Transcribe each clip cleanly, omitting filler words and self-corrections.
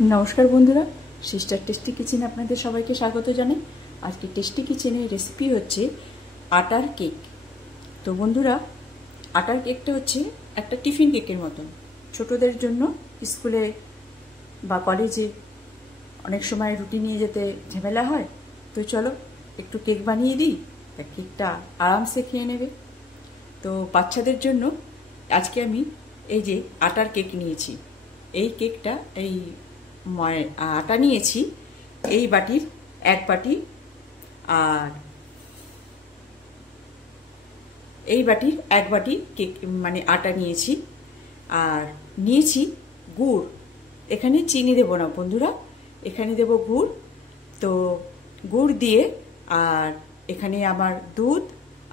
नमस्कार बंधुरा sister tasty किचेने आपनादेर सबाइके स्वागत जानाई। आज के टेस्टी किचेने रेसिपि होच्छे आटार केक। तो बंधुरा आटार केकटा होच्छे एकटा टिफिन केकेर मतन छोटोदेर जोन्नो स्कूले बा कलेजे अनेक समय रुटी निये जेते झमेला हय। तो चलो एकटु केक बानिये दिई, केकटा आरामसे खेये नेबे। तो बाच्चादेर जोन्नो आजके आमी एई जे आटार केक नियेछि। এই কেকটা এই আটা নিয়েছি এই বাটির এক বাটি, আর এই বাটির এক বাটি কেক মানে আটা নিয়েছি, আর নিয়েছি গুড়। এখানে চিনি দেব না বন্ধুরা, এখানে দেব গুড়। তো গুড় দিয়ে আর এখানে আমার দুধ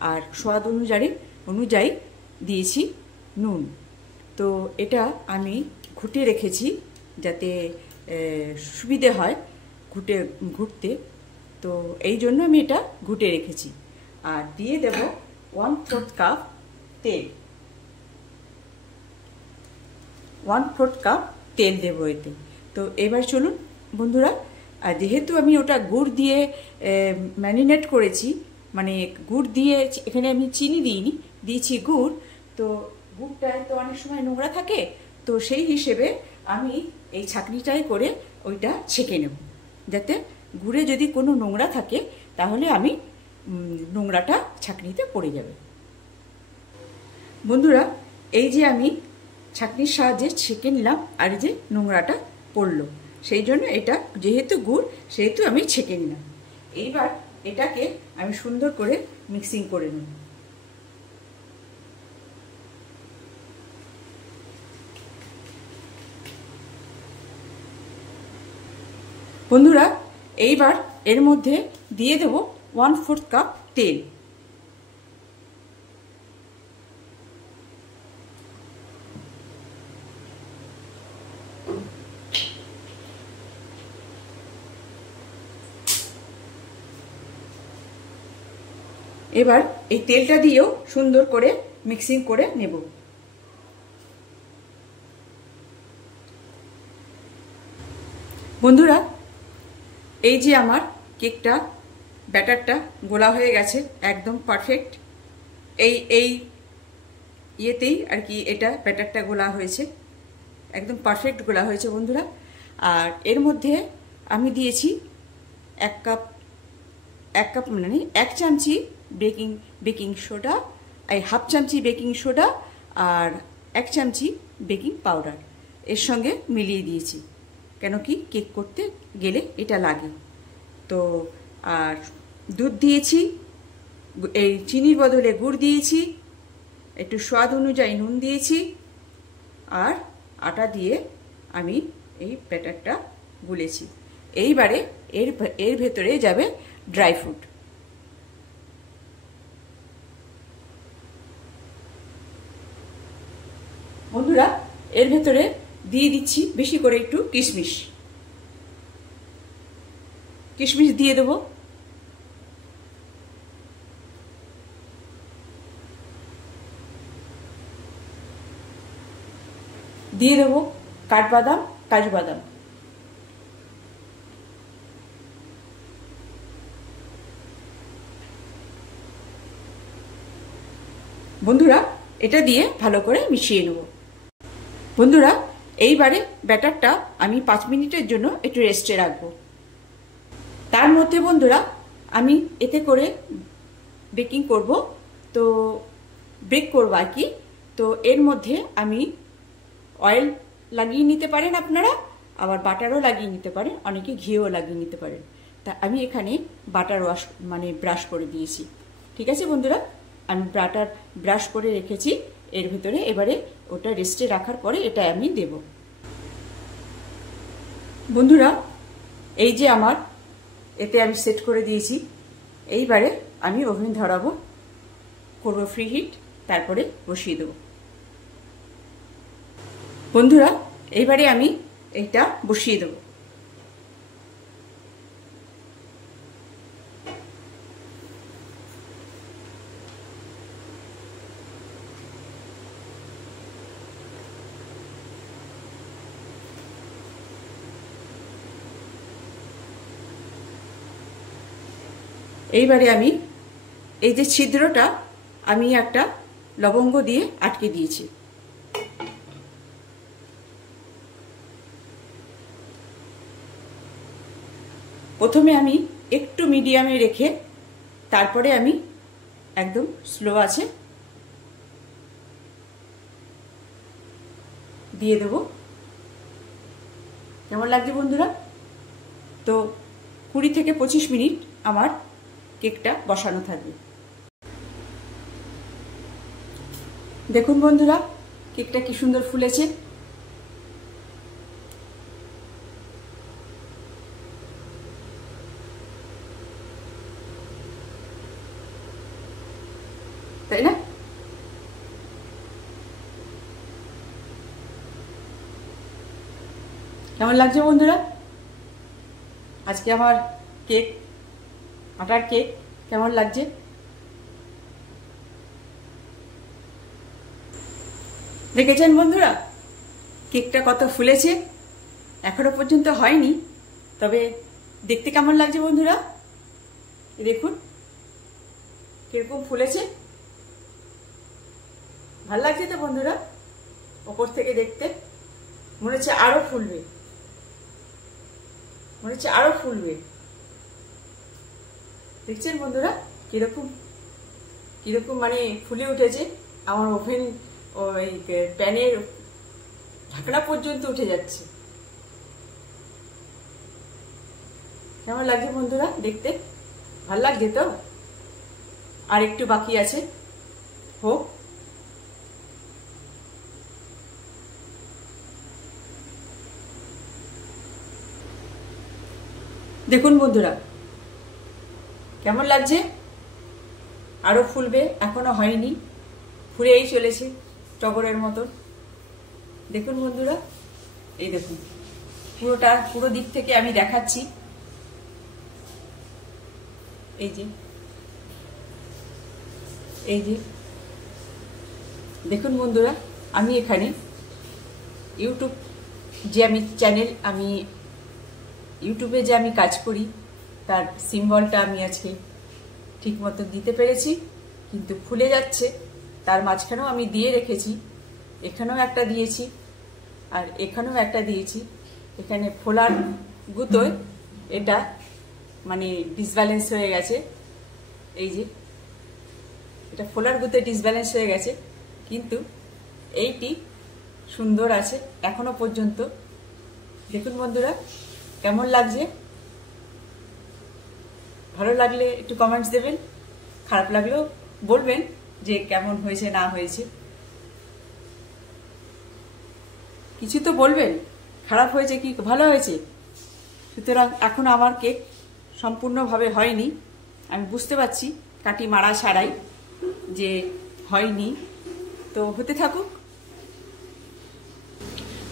আর স্বাদ অনুযায়ী দিয়েছি নুন। তো এটা আমি ঘুটে রেখেছি যাতে সুবিধে হয় ঘুটতে। তো এই জন্য আমি এটা ঘুটে রেখেছি। আর দিয়ে দেব 1/4 কাপ তেল, 1/4 কাপ তেল দেব এতে। তো এবার চলুন বন্ধুরা, আর যেহেতু আমি ওটা গুড় দিয়ে ম্যারিনেট করেছি, মানে গুড় দিয়ে এখানে আমি চিনি দিইনি, দিয়েছি গুড়। তো গুড়টায় তো অনেক সময় নোংরা থাকে, তো সেই হিসেবে আমি এই ছাঁকনিটাই করে ওইটা ছেঁকে নেব, যাতে গুড়ে যদি কোনো নোংরা থাকে তাহলে আমি নোংরাটা ছাঁকনিতে পড়ে যাবে। বন্ধুরা এই যে আমি ছাঁকনির সাহায্যে ছেঁকে নিলাম, আর এই যে নোংরাটা পড়লো, সেই জন্য এটা যেহেতু গুড় সেহেতু আমি ছেঁকে নিলাম। এইবার এটাকে আমি সুন্দর করে মিক্সিং করে নেব। বন্ধুরা এইবার এর মধ্যে দিয়ে দেব 1/4 কাপ তেল। এবার এই তেলটা দিয়েও সুন্দর করে মিক্সিং করে নেব। বন্ধুরা এই যে আমার কেকটা ব্যাটারটা গোলা হয়ে গেছে, একদম পারফেক্ট। এই ইয়েতেই আর কি এটা ব্যাটারটা গোলা হয়েছে, একদম পারফেক্ট গোলা হয়েছে বন্ধুরা। আর এর মধ্যে আমি দিয়েছি এক কাপ মানে 1 চামচি বেকিং সোডা, এই হাফ চামচি বেকিং সোডা আর 1 চামচি বেকিং পাউডার এর সঙ্গে মিলিয়ে দিয়েছি, কেন কি কেক করতে গেলে এটা লাগে। তো আর দুধ দিয়েছি, এই চিনির বদলে গুড় দিয়েছি, একটু স্বাদ অনুযায়ী নুন দিয়েছি, আর আটা দিয়ে আমি এই ব্যাটারটা গুলেছি। এইবারে এর ভেতরে যাবে ড্রাই ফ্রুট। বন্ধুরা এর ভেতরে দিয়ে দিচ্ছি বেশি করে একটু কিশমিশ দিয়ে দেব। দিয়ে দেব কাঠবাদাম, কাজু বাদাম। বন্ধুরা এটা দিয়ে ভালো করে মিশিয়ে নেব। বন্ধুরা এইবারে ব্যাটারটা আমি 5 মিনিটের জন্য একটু রেস্টে রাখবো। তার মধ্যে বন্ধুরা আমি এতে করে বেকিং করব, তো বেক করব আর কি। তো এর মধ্যে আমি অয়েল লাগিয়ে নিতে পারেন আপনারা, আবার বাটারও লাগিয়ে নিতে পারেন, অনেকে ঘিও লাগিয়ে নিতে পারেন। তা আমি এখানে বাটার ব্রাশ করে দিয়েছি। ঠিক আছে বন্ধুরা, আমি বাটার ব্রাশ করে রেখেছি এর ভেতরে। এবারে ওটা রেস্টে রাখার পরে এটা আমি দেব। বন্ধুরা এই যে আমার এতে আমি সেট করে দিয়েছি। এইবারে আমি ওভেন ধরাবো, করবো ফ্রি হিট, তারপরে বসিয়ে দেব। বন্ধুরা এইবারে আমি এটা বসিয়ে দেব। এইবারে আমি এই যে ছিদ্রটা আমি একটা লবঙ্গ দিয়ে আটকে দিয়েছি। প্রথমে আমি একটু মিডিয়ামে রেখে তারপরে আমি একদম স্লো আছে দিয়ে দেব। কেমন লাগছে বন্ধুরা? তো 20 থেকে 25 মিনিট আমার কেকটা বসানো থাকবে। দেখুন বন্ধুরা, কেকটা কি সুন্দর ফুলেছে। তাই না? কেমন লাগছে বন্ধুরা? আজকে আমার কেক, আটার কেক কেমন লাগছে? দেখেছেন বন্ধুরা কেকটা কত ফুলেছে? এখনো পর্যন্ত হয়নি, তবে দেখতে কেমন লাগছে বন্ধুরা? দেখুন কিরকম ফুলেছে। ভাল লাগছে তো বন্ধুরা? ওপর থেকে দেখতে মনে হচ্ছে আরো ফুলবে, মনে হচ্ছে আরো ফুলবে। দেখছেন বন্ধুরা কিরকম কিরকম মানে ফুলে উঠেছে। আমার ওভেন ওই প্যানের ঢাকনা পর্যন্ত উঠে যাচ্ছে। কেমন লাগছে বন্ধুরা দেখতে? ভাল লাগছে তো? আর একটু বাকি আছে, হোক। দেখুন বন্ধুরা কেমন লাগছে? আরো ফুলবে, এখনো হয়নি, ফুলেই চলেছে টগরের মতন। দেখুন বন্ধুরা, এই দেখুন পুরোটা, পুরো দিক থেকে আমি দেখাচ্ছি। এই যে এই যে দেখুন বন্ধুরা, আমি এখানে ইউটিউব যে আমি চ্যানেল, আমি ইউটিউবে যে আমি কাজ করি তার সিম্বলটা আমি আজকে ঠিক মতো দিতে পেরেছি, কিন্তু ফুলে যাচ্ছে। তার মাঝখানেও আমি দিয়ে রেখেছি, এখানেও একটা দিয়েছি আর এখানেও একটা দিয়েছি। এখানে ফোলার গুঁতোয় এটা মানে ডিসব্যালেন্স হয়ে গেছে। এই যে এটা ফোলার গুঁতোয় ডিসব্যালেন্স হয়ে গেছে, কিন্তু এইটি সুন্দর আছে এখনো পর্যন্ত। দেখুন বন্ধুরা কেমন লাগছে? ভালো লাগলে একটু কমেন্টস দেবেন, খারাপ লাগলেও বলবেন যে কেমন হয়েছে না হয়েছে। কিছু তো বলবেন, খারাপ হয়েছে কি ভালো হয়েছে। সুতরাং এখন আমার কেক সম্পূর্ণভাবে হয়নি, আমি বুঝতে পারছি কাটি মারা ছাড়াই যে হয়নি। তো হতে থাকুক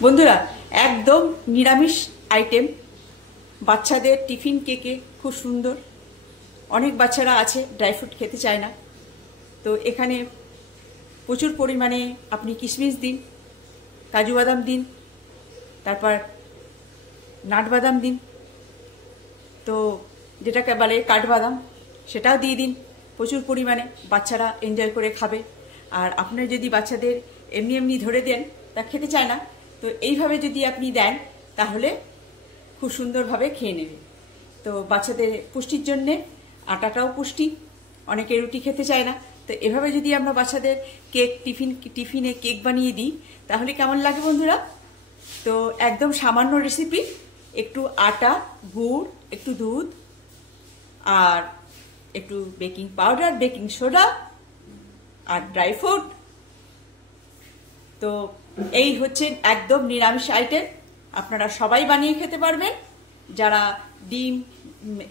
বন্ধুরা। একদম নিরামিষ আইটেম, বাচ্চাদের টিফিন কেকে খুব সুন্দর। অনেক বাচ্চারা আছে ড্রাই ফ্রুট খেতে চায় না, তো এখানে প্রচুর পরিমাণে আপনি কিশমিশ দিন, কাজু বাদাম দিন, তারপর নাট বাদাম দিন, তো যেটাকে বলে কাঠবাদাম সেটাও দিয়ে দিন প্রচুর পরিমাণে, বাচ্চারা এনজয় করে খাবে। আর আপনার যদি বাচ্চাদের এমনি এমনি ধরে দেন, তা খেতে চায় না, তো এইভাবে যদি আপনি দেন তাহলে খুব সুন্দরভাবে খেয়ে নেবে। তো বাচ্চাদের পুষ্টির জন্যে আটাটাও পুষ্টি, অনেকে রুটি খেতে চায় না, তো এভাবে যদি আমরা বাচ্চাদের কেক টিফিনে কেক বানিয়ে দিই তাহলে কেমন লাগে বন্ধুরা? তো একদম সামান্য রেসিপি, একটু আটা, গুড়, একটু দুধ আর একটু বেকিং পাউডার, বেকিং সোডা আর ড্রাই ফ্রুট। তো এই হচ্ছে একদম নিরামিষ আইটেম, আপনারা সবাই বানিয়ে খেতে পারবেন। যারা ডিম,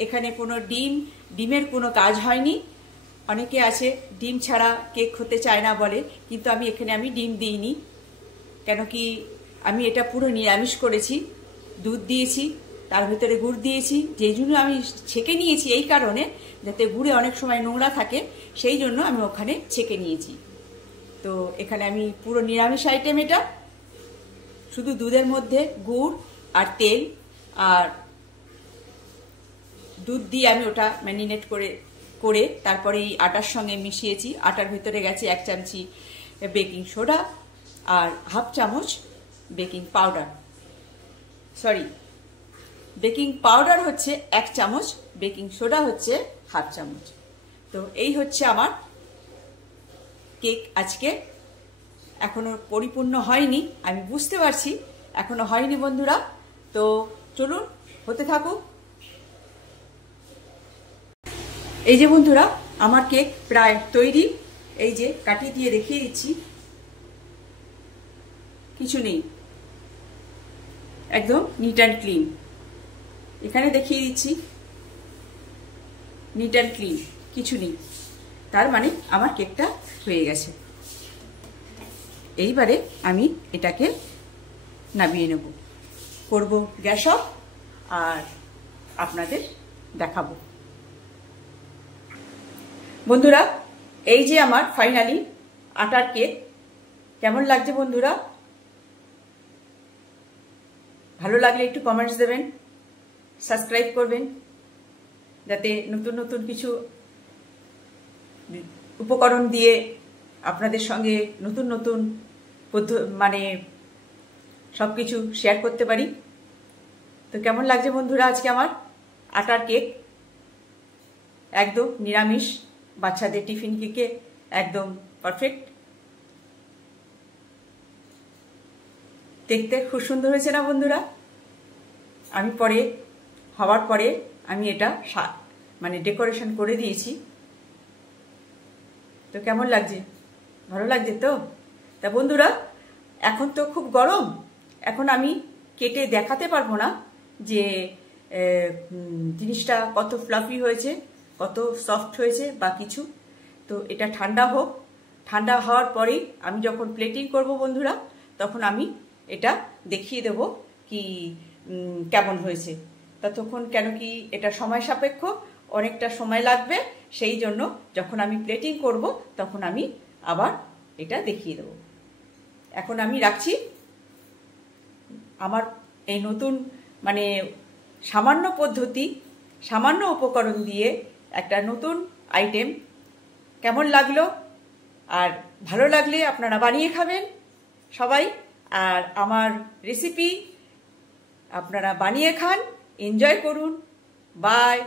এখানে কোনো ডিমের কোনো কাজ হয়নি। অনেকে আছে ডিম ছাড়া কেক হতে চায় না বলে, কিন্তু এখানে আমি ডিম দিইনি, কেন কি আমি এটা পুরো নিরামিষ করেছি। দুধ দিয়েছি, তার ভেতরে গুড় দিয়েছি, যেই জন্য আমি ছেঁকে নিয়েছি এই কারণে, যাতে গুড়ে অনেক সময় নোংরা থাকে, সেই জন্য আমি ওখানে ছেঁকে নিয়েছি। তো এখানে আমি পুরো নিরামিষ আইটেম, এটা শুধু দুধের মধ্যে গুড় আর তেল আর দুধ দিয়ে আমি ওটা ম্যারিনেট করে করে তারপরে এই আটার সঙ্গে মিশিয়েছি। আটার ভিতরে গেছে 1 চামচি বেকিং সোডা আর হাফ চামচ baking powder, sorry baking powder হচ্ছে 1 চামচ, বেকিং সোডা হচ্ছে হাফ চামচ। তো এই হচ্ছে আমার কেক আজকে। এখনো পরিপূর্ণ হয়নি, আমি বুঝতে পারছি এখনো হয়নি বন্ধুরা। তো চলুন হতে থাকুক। এই যে বন্ধুরা আমার কেক প্রায় তৈরি। এই যে কাটিয়ে দিয়ে দেখিয়ে দিচ্ছি, কিছু নেই, একদম নিট অ্যান্ড ক্লিন। এখানে দেখিয়ে দিচ্ছি নিট অ্যান্ড ক্লিন, কিছু নেই। তার মানে আমার কেকটা হয়ে গেছে। এইবারে আমি এটাকে নামিয়ে নেব, করব গ্যাস অফ আর আপনাদের দেখাবো। বন্ধুরা এই যে আমার ফাইনালি আটার কেক, কেমন লাগছে বন্ধুরা? ভালো লাগলে একটু কমেন্টস দেবেন, সাবস্ক্রাইব করবেন, যাতে নতুন নতুন কিছু উপকরণ দিয়ে আপনাদের সঙ্গে নতুন নতুন মানে সব কিছু শেয়ার করতে পারি। তো কেমন লাগছে বন্ধুরা আজকে আমার আটার কেক? একদম নিরামিষ বাচ্চাদের টিফিন কেকে একদম পারফেক্ট। দেখতে খুব সুন্দর হয়েছে না বন্ধুরা? আমি পরে হওয়ার পরে আমি এটা মানে ডেকোরেশন করে দিয়েছি। তো কেমন লাগছে? ভালো লাগছে তো? তা বন্ধুরা এখন তো খুব গরম, এখন আমি কেটে দেখাতে পারবো না যে জিনিসটা কত ফ্লাফি হয়েছে, কত সফট হয়েছে বা কিছু। তো এটা ঠান্ডা হোক, ঠান্ডা হওয়ার পরেই আমি যখন প্লেটিং করব বন্ধুরা, তখন আমি এটা দেখিয়ে দেব কি কেমন হয়েছে। ততক্ষণ কেন কি এটা সময় সাপেক্ষ, অনেকটা সময় লাগবে, সেই জন্য যখন আমি প্লেটিং করব তখন আমি আবার এটা দেখিয়ে দেব। এখন আমি রাখছি। আমার এই নতুন মানে সামান্য পদ্ধতি, সামান্য উপকরণ দিয়ে একটা নতুন আইটেম কেমন লাগলো, আর ভালো লাগলে আপনারা বানিয়ে খাবেন সবাই। আর আমার রেসিপি আপনারা বানিয়ে খান, এনজয় করুন। বাই।